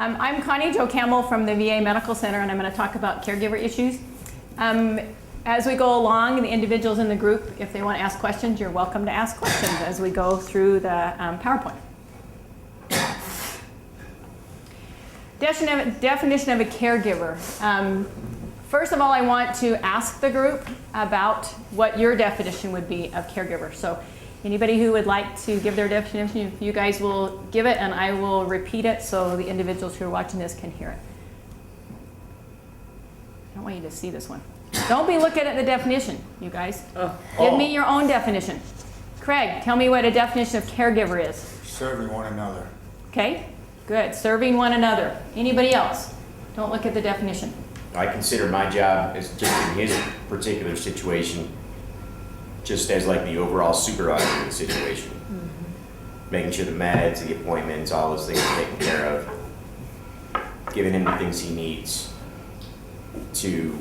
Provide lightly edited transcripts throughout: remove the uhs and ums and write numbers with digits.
I'm Connie Jo Campbell from the VA Medical Center, and I'm going to talk about caregiver issues. As we go along, the individuals in the group, if they want to ask questions, you're welcome to ask questions as we go through the PowerPoint. Definition of a caregiver. First of all, I want to ask the group about what your definition would be of caregiver. So anybody who would like to give their definition, you guys will give it and I will repeat it so the individuals who are watching this can hear it. I don't want you to see this one. Don't be looking at the definition, you guys. Give me your own definition. Craig, tell me what a definition of caregiver is. Serving one another. Okay, good. Serving one another. Anybody else? Don't look at the definition. I consider my job, as just in his particular situation, just as like the overall supervisor of the situation. Making sure the meds, the appointments, all those things are taken care of. Giving him the things he needs to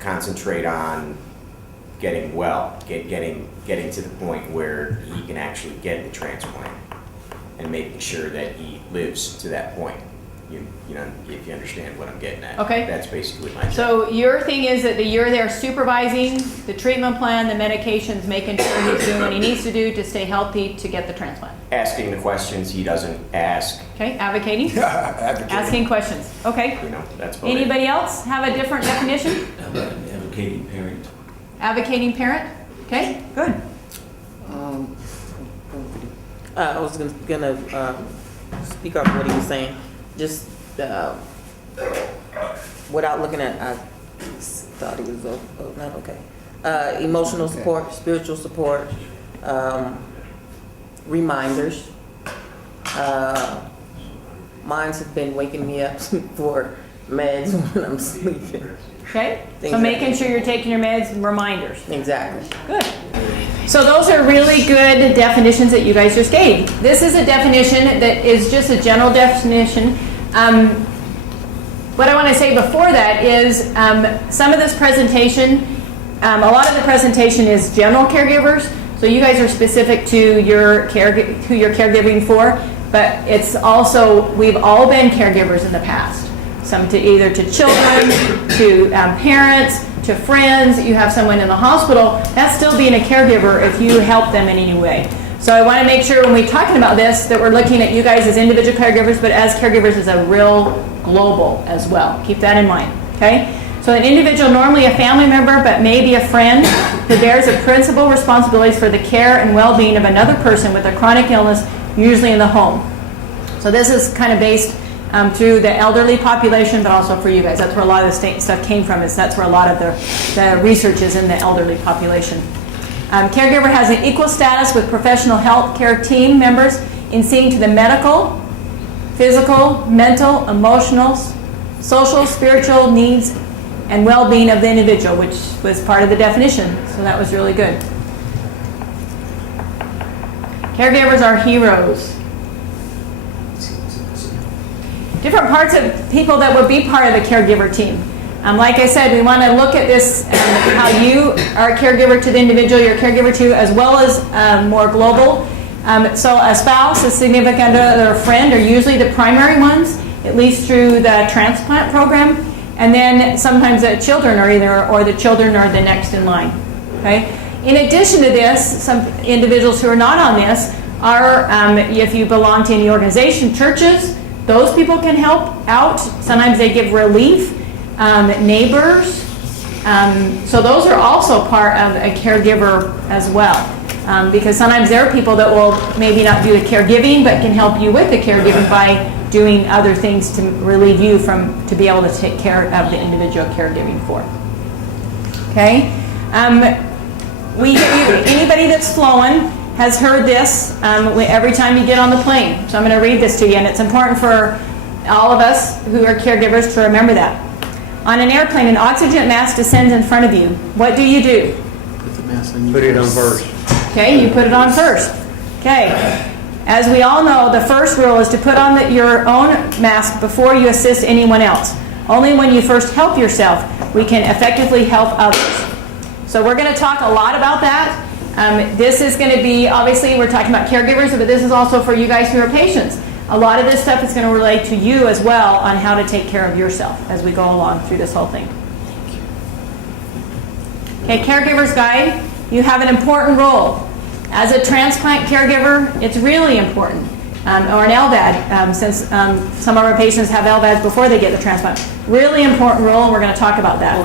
concentrate on getting well, getting to the point where he can actually get the transplant, and making sure that he lives to that point. You know, if you understand what I'm getting at. Okay. That's basically my job. So your thing is that you're there supervising the treatment plan, the medications, making sure he's doing what he needs to do to stay healthy to get the transplant. Asking the questions he doesn't ask. Okay, advocating? Advocating. Asking questions. Okay. You know, that's about Anybody else have a different definition? How about an advocating parent? Advocating parent? Okay, good. I was gonna speak up what he was saying. Just without looking at, I thought he was not okay. Emotional support, spiritual support, reminders. Mines have been waking me up for meds when I'm sleeping. Okay, so Things making like- sure you're taking your meds and reminders. Exactly. Good. So those are really good definitions that you guys just gave. This is a definition that is just a general definition. What I want to say before that is some of this presentation, a lot of the presentation is general caregivers. So you guys are specific to your who you're caregiving for, but it's also, we've all been caregivers in the past. Some to either to children, to parents, to friends. You have someone in the hospital, that's still being a caregiver if you help them in any way. So I want to make sure when we're talking about this that we're looking at you guys as individual caregivers, but as caregivers as a real global as well. Keep that in mind, okay? So an individual, normally a family member, but maybe a friend, who bears the principal responsibilities for the care and well-being of another person with a chronic illness, usually in the home. So this is kind of based through the elderly population, but also for you guys. That's where a lot of the stuff came from, is that's where a lot of the research is in the elderly population. Caregiver has an equal status with professional health care team members in seeing to the medical, physical, mental, emotional, social, spiritual needs and well-being of the individual, which was part of the definition. So that was really good. Caregivers are heroes. Different parts of people that would be part of the caregiver team. Like I said, we want to look at this, how you are a caregiver to the individual you're a caregiver to, as well as more global. So a spouse, a significant other, a friend are usually the primary ones, at least through the transplant program. And then sometimes the children are or the children are the next in line. Okay. In addition to this, some individuals who are not on this are, if you belong to any organization, churches, those people can help out. Sometimes they give relief. Neighbors. So those are also part of a caregiver as well. Because sometimes there are people that will maybe not do the caregiving, but can help you with the caregiving by doing other things to relieve you to be able to take care of the individual caregiving for. Okay? Anybody that's flown has heard this every time you get on the plane. So I'm going to read this to you, and it's important for all of us who are caregivers to remember that. On an airplane, an oxygen mask descends in front of you. What do? Put the mask on. Put it on first. Okay, you put it on first. Okay. As we all know, the first rule is to put on your own mask before you assist anyone else. Only when you first help yourself, we can effectively help others. So we're going to talk a lot about that. This is going to be, obviously, we're talking about caregivers, but this is also for you guys who are patients. a lot of this stuff is going to relate to you as well on how to take care of yourself as we go along through this whole thing. Okay, Caregiver's Guide, you have an important role. As a transplant caregiver, it's really important. Or an LVAD, since some of our patients have LVADs before they get the transplant. Really important role, and we're going to talk about that.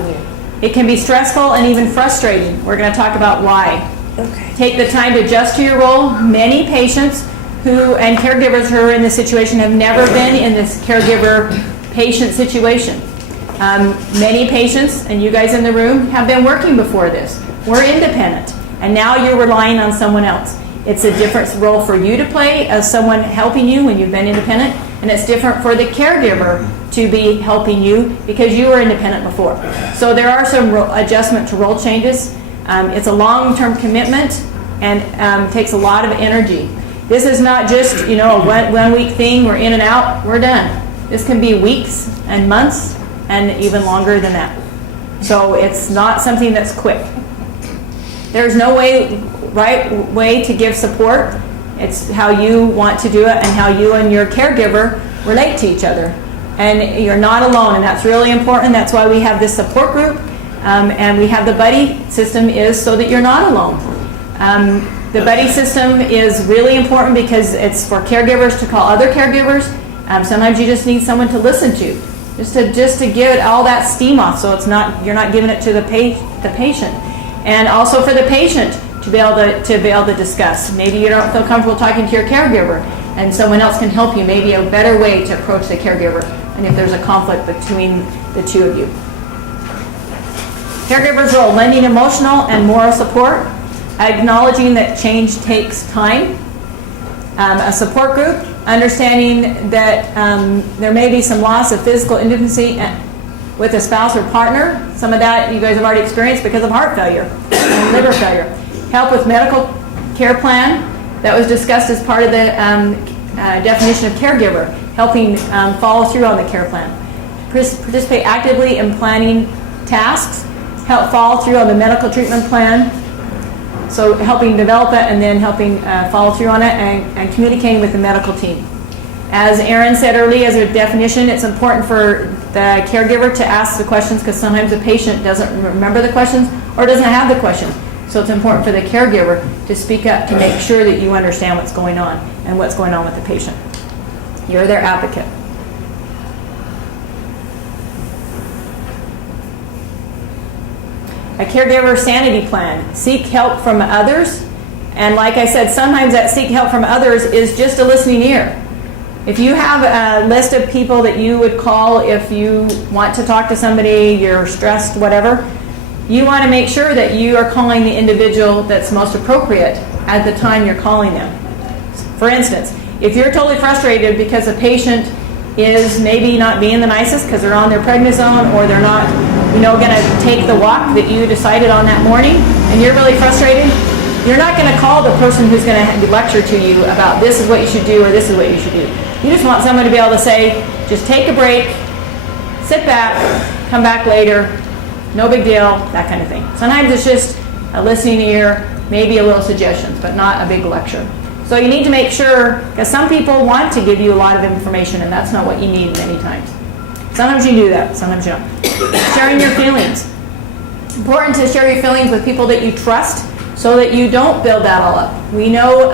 It can be stressful and even frustrating. We're going to talk about why. Okay. Take the time to adjust to your role. Many patients and caregivers who are in this situation have never been in this caregiver-patient situation. Many patients, and you guys in the room, have been working before this. We're independent, and now you're relying on someone else. It's a different role for you to play as someone helping you when you've been independent, and it's different for the caregiver to be helping you because you were independent before. So there are some adjustment to role changes. It's a long-term commitment and takes a lot of energy. This is not just, a one-week thing, we're in and out, we're done. This can be weeks and months and even longer than that. So it's not something that's quick. There's no right way to give support. It's how you want to do it and how you and your caregiver relate to each other. And you're not alone, and that's really important. That's why we have this support group, and we have the buddy system is so that you're not alone. The buddy system is really important because it's for caregivers to call other caregivers. Sometimes you just need someone to listen to, just to give it all that steam off, so you're not giving it to the patient, and also for the patient to be able to discuss. Maybe you don't feel comfortable talking to your caregiver, and someone else can help you. Maybe a better way to approach the caregiver, and if there's a conflict between the two of you. Caregiver's role: lending emotional and moral support, acknowledging that change takes time. A support group, understanding that there may be some loss of physical intimacy with a spouse or partner. Some of that you guys have already experienced because of heart failure and liver failure. Help with medical care plan that was discussed as part of the definition of caregiver, helping follow through on the care plan. Participate actively in planning tasks, help follow through on the medical treatment plan, so helping develop it and then helping follow through on it and communicating with the medical team. As Erin said earlier, as a definition, it's important for the caregiver to ask the questions because sometimes the patient doesn't remember the questions or doesn't have the questions. So it's important for the caregiver to speak up to make sure that you understand what's going on and what's going on with the patient. You're their advocate. A caregiver sanity plan. Seek help from others. And like I said, sometimes that seek help from others is just a listening ear. If you have a list of people that you would call if you want to talk to somebody, you're stressed, whatever, you want to make sure that you are calling the individual that's most appropriate at the time you're calling them. For instance, if you're totally frustrated because a patient is maybe not being the nicest because they're on their prednisone or they're not, going to take the walk that you decided on that morning, and you're really frustrated, you're not going to call the person who's going to lecture to you about this is what you should do or this is what you should do. You just want someone to be able to say, just take a break, sit back, come back later, no big deal, that kind of thing. Sometimes it's just a listening ear, maybe a little suggestions, but not a big lecture. So you need to make sure, because some people want to give you a lot of information, and that's not what you need many times. Sometimes you do that, sometimes you don't. Sharing your feelings. It's important to share your feelings with people that you trust so that you don't build that all up. We know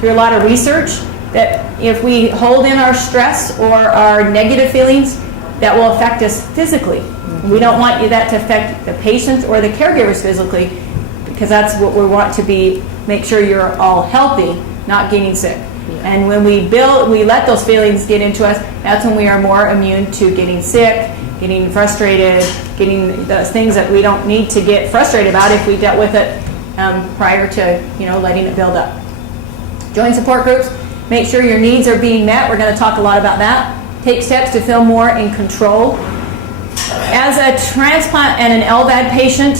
through a lot of research that if we hold in our stress or our negative feelings, that will affect us physically. We don't want that to affect the patient or the caregivers physically, because that's what we want to be, make sure you're all healthy, not getting sick. And when we let those feelings get into us, that's when we are more immune to getting sick, getting frustrated, getting those things that we don't need to get frustrated about if we dealt with it prior to letting it build up. Join support groups. Make sure your needs are being met. We're going to talk a lot about that. Take steps to feel more in control. As a transplant and an LVAD patient,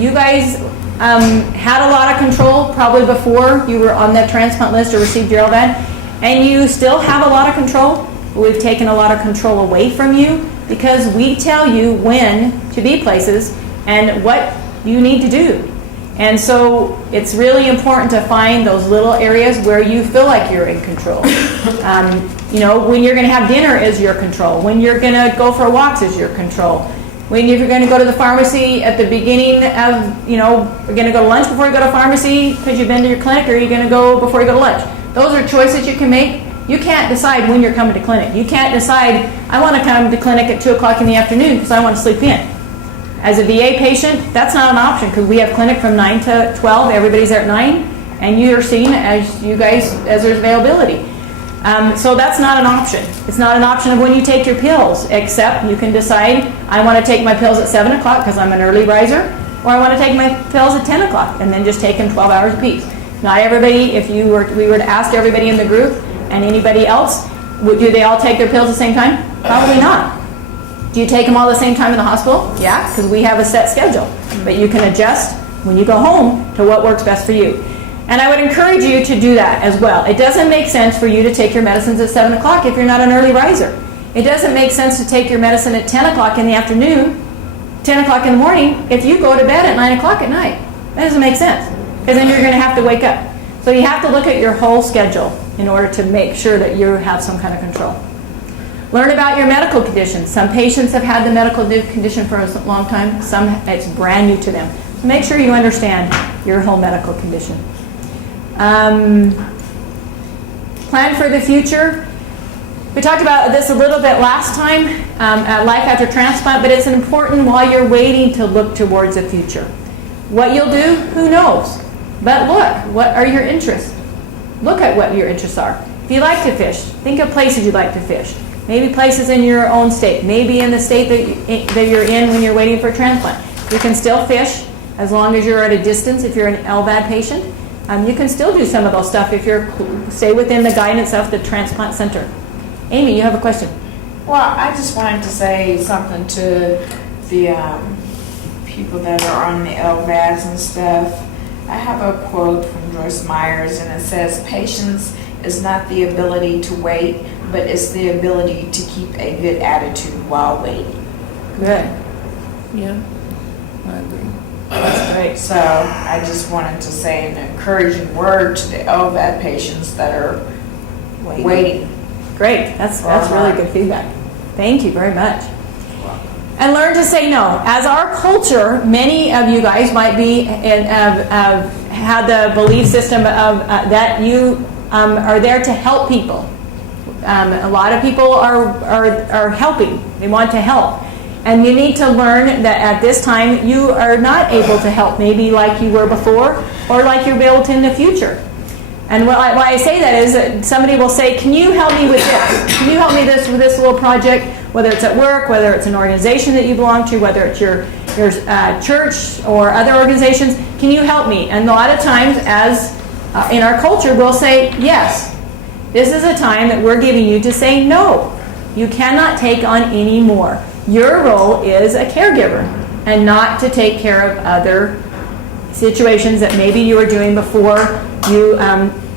you guys had a lot of control probably before you were on the transplant list or received your LVAD, and you still have a lot of control. We've taken a lot of control away from you because we tell you when to be places and what you need to do. And so it's really important to find those little areas where you feel like you're in control. You know, when you're going to have dinner is your control. When you're going to go for walks is your control. When you're going to go to the pharmacy at the beginning of, you know, you're going to go to lunch before you go to pharmacy because you've been to your clinic, or you're going to go before you go to lunch. Those are choices you can make. You can't decide when you're coming to clinic. You can't decide, I want to come to clinic at 2 o'clock in the afternoon because I want to sleep in. As a VA patient, that's not an option because we have clinic from 9 to 12. Everybody's there at 9, and you're seen as there's availability. So that's not an option. It's not an option of when you take your pills, except you can decide, I want to take my pills at 7 o'clock because I'm an early riser, or I want to take my pills at 10 o'clock and then just take them 12 hours apiece. Not everybody, if we were to ask everybody in the group and anybody else, do they all take their pills at the same time? Probably not. Do you take them all the same time in the hospital? Yeah, because we have a set schedule. But you can adjust when you go home to what works best for you. And I would encourage you to do that as well. It doesn't make sense for you to take your medicines at 7 o'clock if you're not an early riser. It doesn't make sense to take your medicine at 10 o'clock in the afternoon, 10 o'clock in the morning, if you go to bed at 9 o'clock at night. That doesn't make sense, because then you're going to have to wake up. So you have to look at your whole schedule in order to make sure that you have some kind of control. Learn about your medical conditions. Some patients have had the medical condition for a long time. Some, it's brand new to them. So make sure you understand your whole medical condition. Plan for the future. We talked about this a little bit last time at Life After Transplant, but it's important while you're waiting to look towards the future. What you'll do, who knows? But look, what are your interests? Look at what your interests are. If you like to fish, think of places you'd like to fish. Maybe places in your own state. Maybe in the state that you're in when you're waiting for a transplant. You can still fish as long as you're at a distance. If you're an LVAD patient, you can still do some of those stuff if you stay within the guidance of the transplant center. Amy, you have a question? Well, I just wanted to say something to the people that are on the LVADs and stuff. I have a quote from Joyce Myers, and it says, "Patience is not the ability to wait, but it's the ability to keep a good attitude while waiting." Good. Yeah, I agree. That's great. So I just wanted to say an encouraging word to the LVAD patients that are waiting. Great. That's really good feedback. Thank you very much. And learn to say no. As our culture, many of you guys might be had the belief system of that you are there to help people. A lot of people are helping. They want to help. And you need to learn that at this time you are not able to help, maybe like you were before or like you'll be able to in the future. And why I say that is that somebody will say, can you help me with this? Can you help me with this little project? Whether it's at work, whether it's an organization that you belong to, whether it's your church or other organizations, can you help me? And a lot of times, as in our culture, we'll say, yes. This is a time that we're giving you to say no. You cannot take on any more. Your role is a caregiver and not to take care of other situations that maybe you were doing before you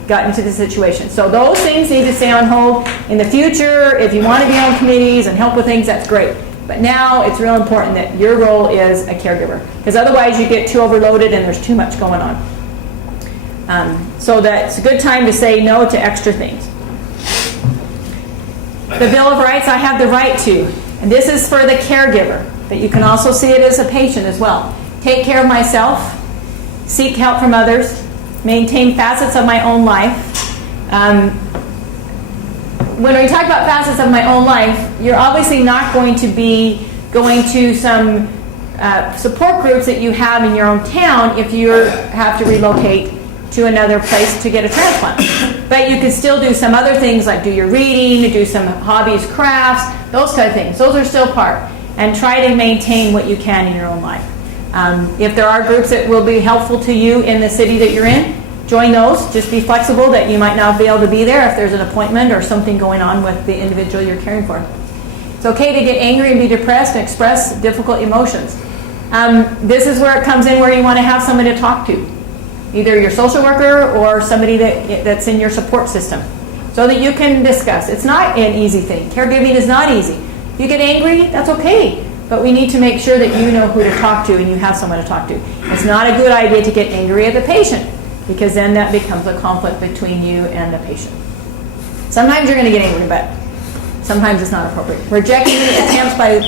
got into the situation. So those things need to stay on hold. In the future, if you want to be on committees and help with things, that's great. But now it's real important that your role is a caregiver, because otherwise you get too overloaded and there's too much going on. So that's a good time to say no to extra things. The Bill of Rights, I have the right to. And this is for the caregiver, but you can also see it as a patient as well. Take care of myself, seek help from others, maintain facets of my own life. When we talk about facets of my own life, you're obviously not going to be going to some support groups that you have in your own town if you have to relocate to another place to get a transplant. But you can still do some other things like do your reading, do some hobbies, crafts, those kind of things. Those are still part. And try to maintain what you can in your own life. If there are groups that will be helpful to you in the city that you're in, join those. Just be flexible that you might not be able to be there if there's an appointment or something going on with the individual you're caring for. It's okay to get angry and be depressed and express difficult emotions. This is where it comes in where you want to have somebody to talk to. Either your social worker or somebody that's in your support system, so that you can discuss. It's not an easy thing. Caregiving is not easy. If you get angry, that's okay. but we need to make sure that you know who to talk to and you have someone to talk to. It's not a good idea to get angry at the patient, because then that becomes a conflict between you and the patient. Sometimes you're going to get angry, but sometimes it's not appropriate. Rejecting attempts by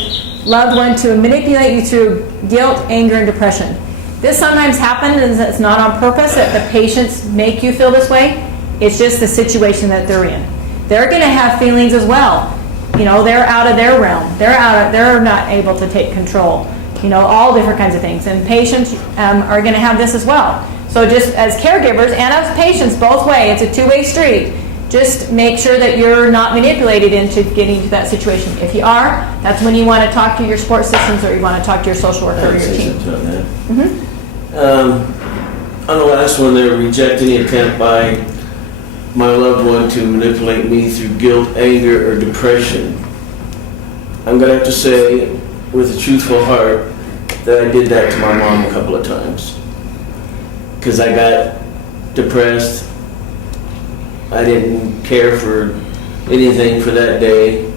loved one to manipulate you through guilt, anger, and depression. This sometimes happens, and it's not on purpose that the patients make you feel this way. It's just the situation that they're in. They're going to have feelings as well. You know, they're out of their realm. They're not able to take control. You know, all different kinds of things. And patients are going to have this as well. So just as caregivers and as patients, both ways, it's a two-way street. Just make sure that you're not manipulated into getting to that situation. If you are, that's when you want to talk to your support systems, or you want to talk to your social worker or your team. On the last one there, reject any attempt by my loved one to manipulate me through guilt, anger, or depression. I'm going to have to say, with a truthful heart, that I did that to my mom a couple of times. Because I got depressed. I didn't care for anything for that day.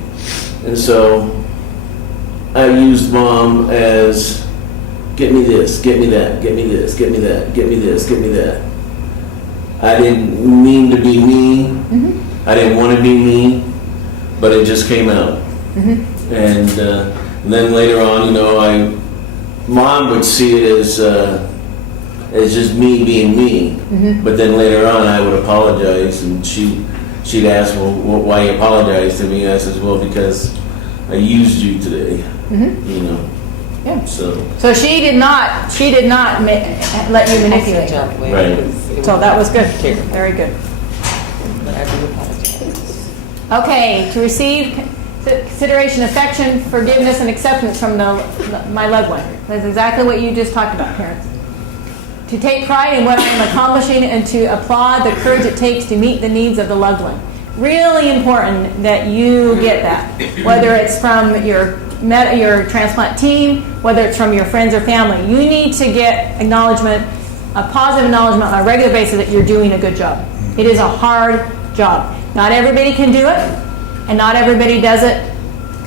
And so I used mom as, get me this, get me that, get me this, get me that, get me this, get me that. I didn't mean to be mean. Mm-hmm. I didn't want to be mean, but it just came out. Mm-hmm. And then later on, you know, mom would see it as just me being me. Mm-hmm. But then later on, I would apologize, and she'd ask, well, why you apologize to me? I says, well, because I used you today. Mm-hmm. You know. Yeah. So she did not let you manipulate her. Right. So that was good. Very good. But I do apologize. Okay, to receive consideration, affection, forgiveness, and acceptance from my loved one. That's exactly what you just talked about, parents. To take pride in what I am accomplishing and to applaud the courage it takes to meet the needs of the loved one. Really important that you get that, whether it's from your transplant team, whether it's from your friends or family. You need to get acknowledgement, a positive acknowledgement on a regular basis that you're doing a good job. It is a hard job. Not everybody can do it, and not everybody does it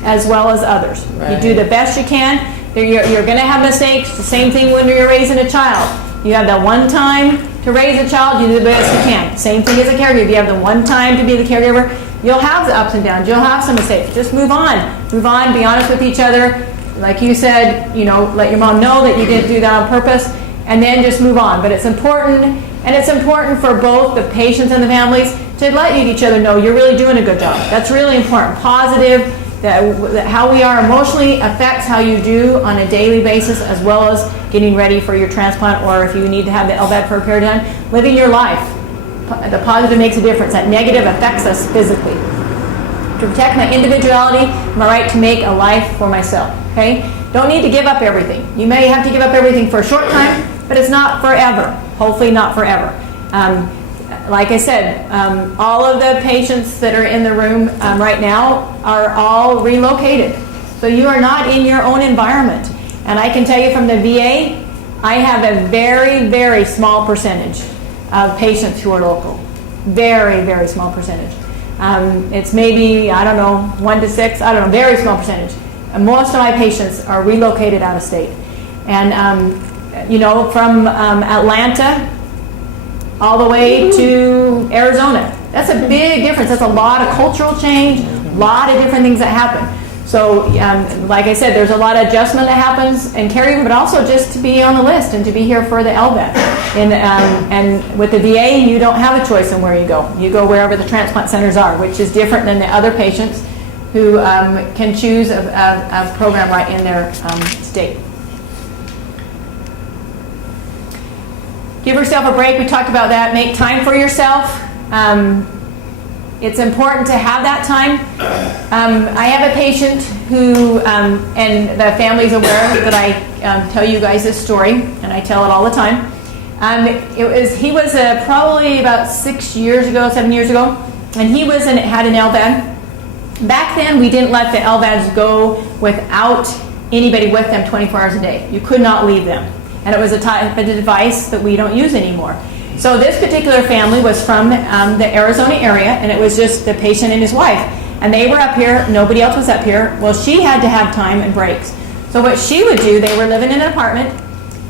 as well as others. Right. You do the best you can. You're going to have mistakes. The same thing when you're raising a child. You have that one time to raise a child, you do the best you can. Same thing as a caregiver. If you have the one time to be the caregiver, you'll have the ups and downs. You'll have some mistakes. Just move on. Move on. Be honest with each other. Like you said, you know, let your mom know that you didn't do that on purpose, and then just move on. But it's important, and it's important for both the patients and the families to let each other know you're really doing a good job. That's really important. Positive, that how we are emotionally affects how you do on a daily basis, as well as getting ready for your transplant, or if you need to have the LVAD for a period of time, living your life. The positive makes a difference. That negative affects us physically. To protect my individuality, my right to make a life for myself. Okay? Don't need to give up everything. You may have to give up everything for a short time, but it's not forever. Hopefully not forever. Like I said, all of the patients that are in the room right now are all relocated. So you are not in your own environment. And I can tell you from the VA, I have a very, very small percentage of patients who are local. Very, very small percentage. It's maybe, I don't know, 1 to 6, I don't know, very small percentage. Most of my patients are relocated out of state. And, you know, from Atlanta all the way to Arizona. That's a big difference. That's a lot of cultural change, a lot of different things that happen. So, like I said, there's a lot of adjustment that happens in caregiving, but also just to be on the list and to be here for the LVAD. And with the VA, you don't have a choice in where you go. You go wherever the transplant centers are, which is different than the other patients who can choose a program right in their state. Give yourself a break. We talked about that. Make time for yourself. It's important to have that time. I have a patient who, and the family's aware that I tell you guys this story, and I tell it all the time. He was probably about 7 years ago, and he had an LVAD. Back then, we didn't let the LVADs go without anybody with them 24 hours a day. You could not leave them. And it was a type of device that we don't use anymore. So this particular family was from the Arizona area, and it was just the patient and his wife. And they were up here, nobody else was up here. Well, she had to have time and breaks. So what she would do, they were living in an apartment,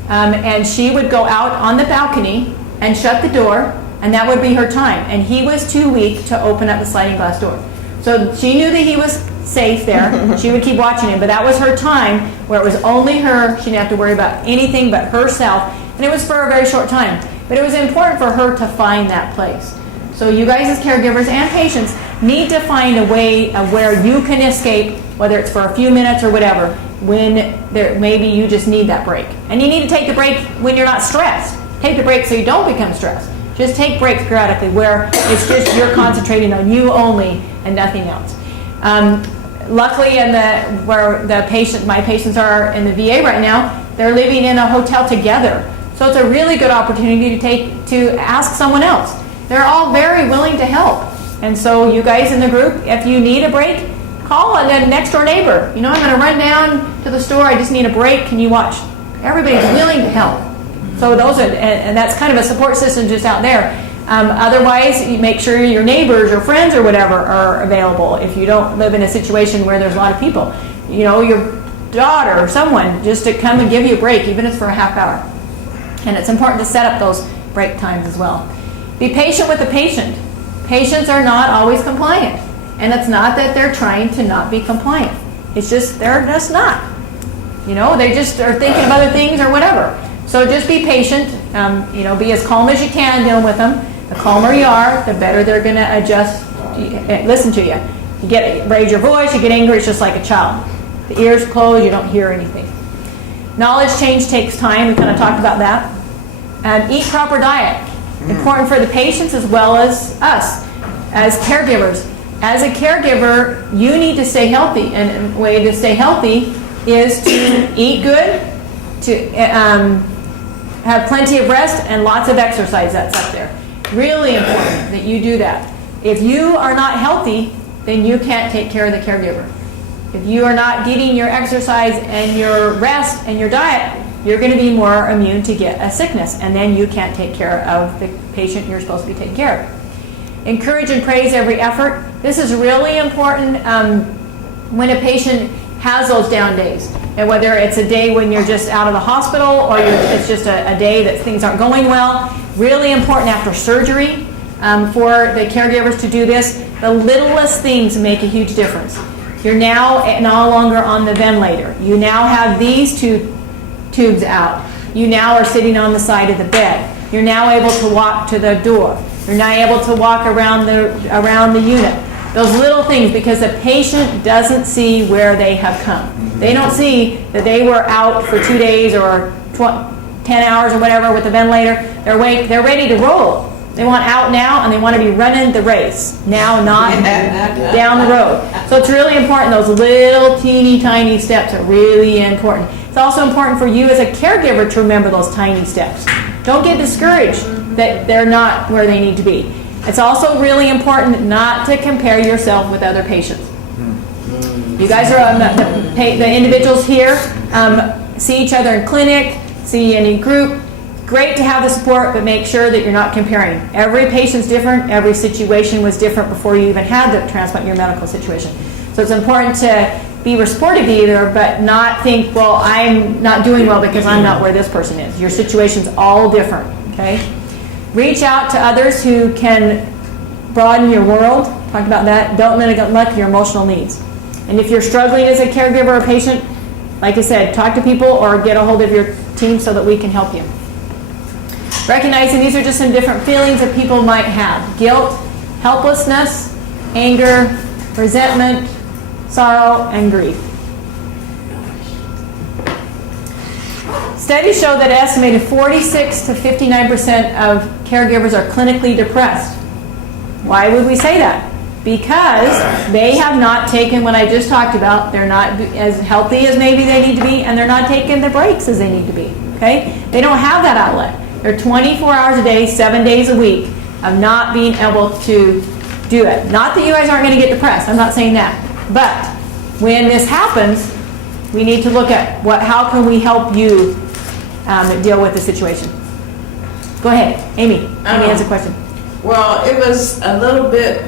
and she would go out on the balcony and shut the door, and that would be her time. And he was too weak to open up the sliding glass door. So she knew that he was safe there. She would keep watching him, but that was her time where it was only her. She didn't have to worry about anything but herself, and it was for a very short time. But it was important for her to find that place. So you guys as caregivers and patients need to find a way of where you can escape, whether it's for a few minutes or whatever, when maybe you just need that break. And you need to take the break when you're not stressed. Take the break so you don't become stressed. Just take breaks periodically where it's just you're concentrating on you only and nothing else. Luckily, where my patients are in the VA right now, they're living in a hotel together. So it's a really good opportunity to ask someone else. They're all very willing to help. And so you guys in the group, if you need a break, call a next door neighbor. I'm going to run down to the store. I just need a break. Can you watch? Everybody's willing to help. So those are, and that's kind of a support system just out there. Otherwise, you make sure your neighbors or friends or whatever are available. If you don't live in a situation where there's a lot of people, your daughter or someone just to come and give you a break, even if it's for a half hour. And it's important to set up those break times as well. Be patient with the patient. Patients are not always compliant. And it's not that they're trying to not be compliant. It's just, they're just not. They just are thinking of other things or whatever. So just be patient. Be as calm as you can dealing with them. The calmer you are, the better they're going to adjust, listen to you. You raise your voice, you get angry, it's just like a child. The ears closed, you don't hear anything. Knowledge change takes time. We kind of talked about that. Eat proper diet. Important for the patients as well as us as caregivers. As a caregiver, you need to stay healthy. And a way to stay healthy is to eat good, to have plenty of rest, and lots of exercise. That's up there. Really important that you do that. If you are not healthy, then you can't take care of the caregiver. If you are not getting your exercise and your rest and your diet, you're going to be more immune to get a sickness, and then you can't take care of the patient you're supposed to be taking care of. Encourage and praise every effort. This is really important when a patient has those down days. And whether it's a day when you're just out of the hospital or it's just a day that things aren't going well, really important after surgery for the caregivers to do this. The littlest things make a huge difference. You're now no longer on the ventilator. You now have these two tubes out. You now are sitting on the side of the bed. You're now able to walk to the door. You're now able to walk around the unit. Those little things, because the patient doesn't see where they have come. They don't see that they were out for 2 days or 10 hours or whatever with the ventilator. They're ready to roll. They want out now, and they want to be running the race now, not down the road. So it's really important. Those little teeny tiny steps are really important. It's also important for you as a caregiver to remember those tiny steps. Don't get discouraged that they're not where they need to be. It's also really important not to compare yourself with other patients. You guys are the individuals here, see each other in clinic, see any group. Great to have the support, but make sure that you're not comparing. Every patient's different. Every situation was different before you even had the transplant in your medical situation. So it's important to be supportive either, but not think, well, I'm not doing well because I'm not where this person is. Your situation's all different, okay? Reach out to others who can broaden your world. Talk about that. Don't neglect your emotional needs. And if you're struggling as a caregiver or patient, like I said, talk to people or get a hold of your team so that we can help you. Recognizing these are just some different feelings that people might have. Guilt, helplessness, anger, resentment, sorrow, and grief. Studies show that an estimated 46 to 59% of caregivers are clinically depressed. Why would we say that? Because they have not taken what I just talked about. They're not as healthy as maybe they need to be, and they're not taking the breaks as they need to be. Okay? They don't have that outlet. They're 24 hours a day, 7 days a week of not being able to do it. Not that you guys aren't going to get depressed. I'm not saying that. But when this happens, we need to look at how can we help you deal with the situation. Go ahead, Amy. Amy has a question. Well, it was a little bit,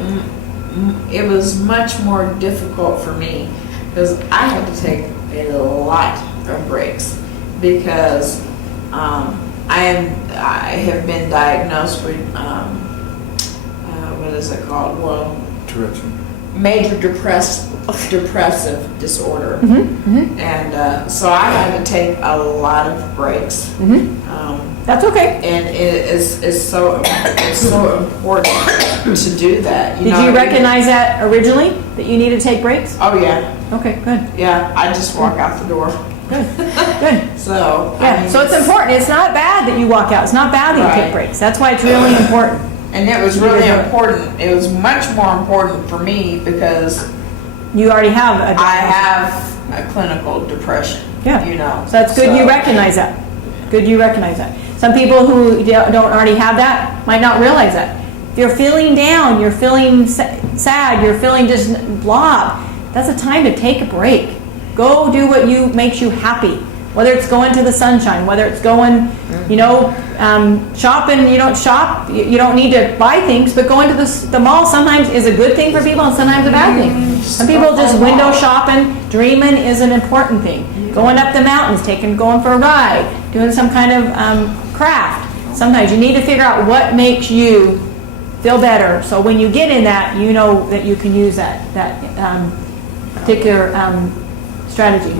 it was much more difficult for me because I had to take a lot of breaks because I have been diagnosed with what is it called? Well, major depressive disorder, and so I had to take a lot of breaks. That's okay. And it's so important to do that. Did you recognize that originally, that you need to take breaks? Oh yeah, Okay, good, yeah. I just walk out the door. good. So Yeah, so it's important. It's not bad that you walk out. It's not bad that you take Right. breaks. That's why it's really important. And it was really important. It was much more important for me because You already have a. I have a clinical depression. Yeah. You know. So that's good you recognize that. Good you recognize that. Some people who don't already have that might not realize that. If you're feeling down, you're feeling sad, you're feeling just blah, that's a time to take a break. Go do what makes you happy. Whether it's going to the sunshine, whether it's going, shopping, you don't shop, you don't need to buy things, but going to the mall sometimes is a good thing for people and sometimes a bad thing. Some people just window shopping, dreaming is an important thing. Going up the mountains, going for a ride, doing some kind of craft. Sometimes you need to figure out what makes you feel better. So when you get in that, you know that you can use that particular strategy.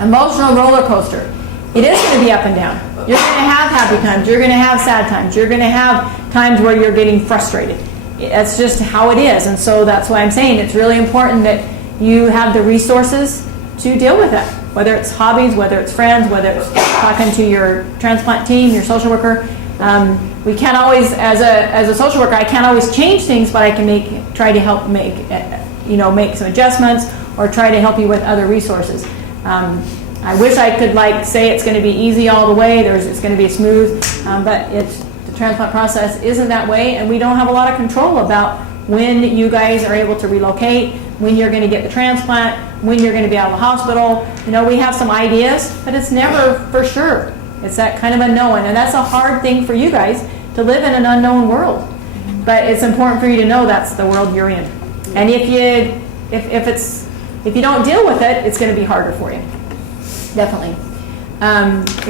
Emotional roller coaster. It is going to be up and down. You're going to have happy times. You're going to have sad times. You're going to have times where you're getting frustrated. That's just how it is. And so that's why I'm saying it's really important that you have the resources to deal with that. Whether it's hobbies, whether it's friends, whether it's talking to your transplant team, your social worker. We can't always, as a social worker, I can't always change things, but I can try to help make some adjustments or try to help you with other resources. I wish I could say it's going to be easy all the way. It's going to be smooth, but the transplant process isn't that way, and we don't have a lot of control about when you guys are able to relocate, when you're going to get the transplant, when you're going to be out of the hospital. We have some ideas, but it's never for sure. It's that kind of unknown, and that's a hard thing for you guys to live in an unknown world. But it's important for you to know that's the world you're in, and if you don't deal with it, it's going to be harder for you. Definitely.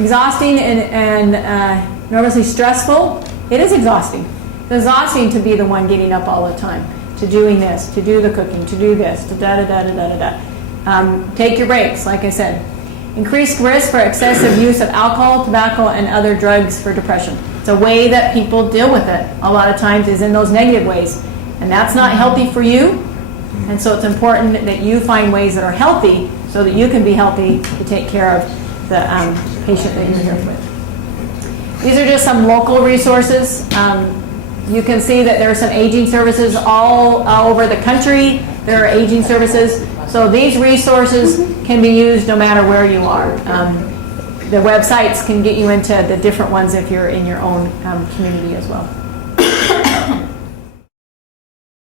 Exhausting and enormously stressful. It is exhausting. It's exhausting to be the one getting up all the time, to doing this, to do the cooking, to do this, to da-da-da-da-da-da. Take your breaks, like I said. Increased risk for excessive use of alcohol, tobacco, and other drugs for depression. It's a way that people deal with it a lot of times is in those negative ways. And that's not healthy for you. And so it's important that you find ways that are healthy so that you can be healthy to take care of the patient that you're here with. These are just some local resources. You can see that there are some aging services all over the country. There are aging services. So these resources can be used no matter where you are. The websites can get you into the different ones if you're in your own community as well.